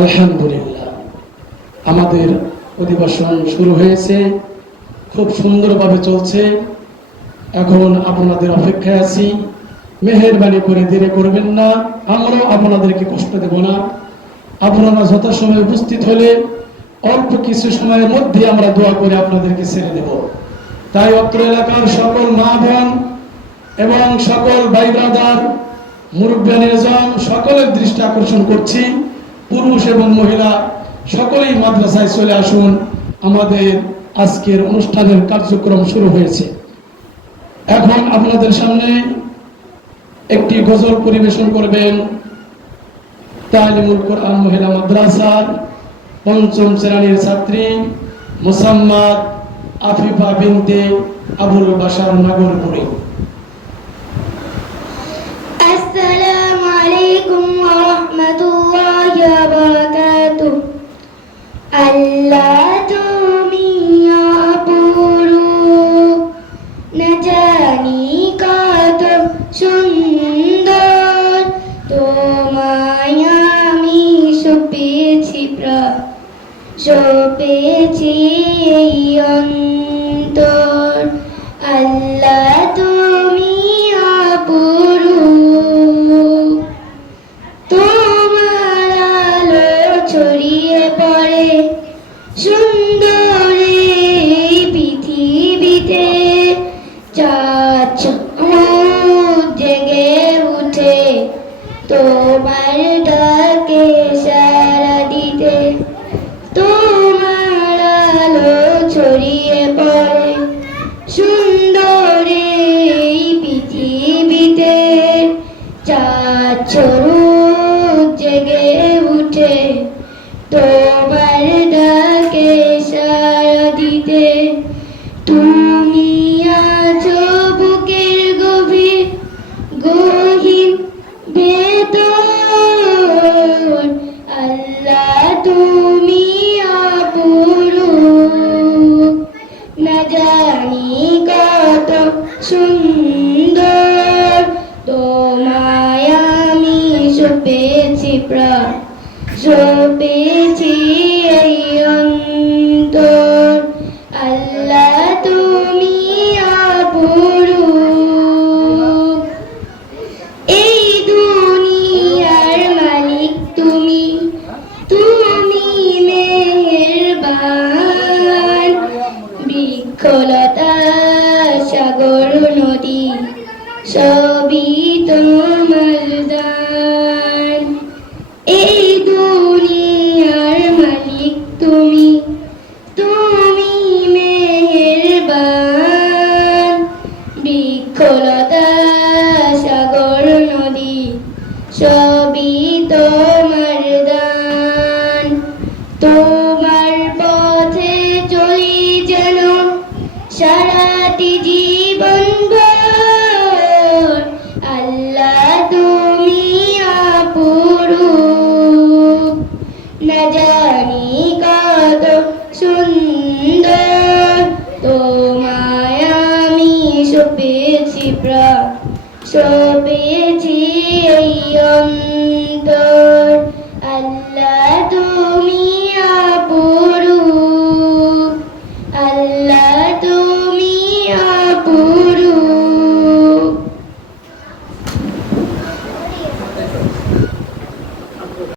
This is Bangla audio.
আলহামদুলিল্লাহ, আমাদের অধিবেশন শুরু হয়েছে, খুব সুন্দরভাবে চলছে। এখন আপনাদের অপেক্ষায় আছি। মেহেরবানি করে দেরি করবেন না, আমরাও আপনাদেরকে কষ্ট দেব না। আপনারা যথাসময়ে উপস্থিত হলে অল্প কিছু সময়ের মধ্যে আমরা দোয়া করে আপনাদেরকে ছেড়ে দেব। তাই অত্র এলাকার সকল মা বোন এবং সকল ভাই ব্রাদার, মুরব্বিয়ান এজম সকলের দৃষ্টি আকর্ষণ করছি, পুরুষ এবং মহিলা সকলেই মাদ্রাসায় চলে আসুন। আমাদের আজকের অনুষ্ঠানের কার্যক্রম শুরু হয়েছে। এখন আপনাদের সামনে একটি গজল পরিবেশন করবেন তালিমুল কোরআন মহিলা মাদ্রাসার পঞ্চম শ্রেণীর ছাত্রী মুসাম্মাদ আফিফা বিনতে আবুল বাশার নাগরপুরী। আসসালামু আলাইকুম ওয়া রাহমাতুল্লাহি ওয়া বারাকাতুহু। আল্লাহ তুমি অপরূপ, না জানি কত সুন্দর, তোমায় আমি সপেছি সপেছি এই অন্তর। আল্লাহ তুমি অপরূপ, তোমার আলো ছড়িয়ে পড়ে সুন্দর এই পৃথিবীতে। চাঁদ জেগে উঠে তোমার ডাকে সাড়া দিতে। তোমার আলো ছড়িয়ে পড়ে সুন্দর এই পৃথিবীতে। চাঁদ জেগে উঠে তোমার ডাকে সাড়া দিতে। তুমি আছো বুকের গভীর গহীন ভেতর। আল্লাহ তুমি অপরূপ, না জানি কত সুন্দর, তোমায় আমি সপেছি সপেছি এই অন্তর। আল্লাহ তুমি অপরূপ, এই দুনিয়ার মালিক তুমি, তুমি মেহেরবান। বৃক্ষলতা সাগর নদী সবই তোমার দান। এই দুনিয়ার মালিক তুমি, তুমি মেহেরবান। বৃক্ষলতা সাগর নদী সবই তোমার দান। তোমার পথে চলি যেন সারাটি জীবন ভর। আল্লাহ তুমি অপরূপ, না জানি কত সুন্দর, তোমায় আমি সপেছি সপেছি এই অন্তর। আল্লাহ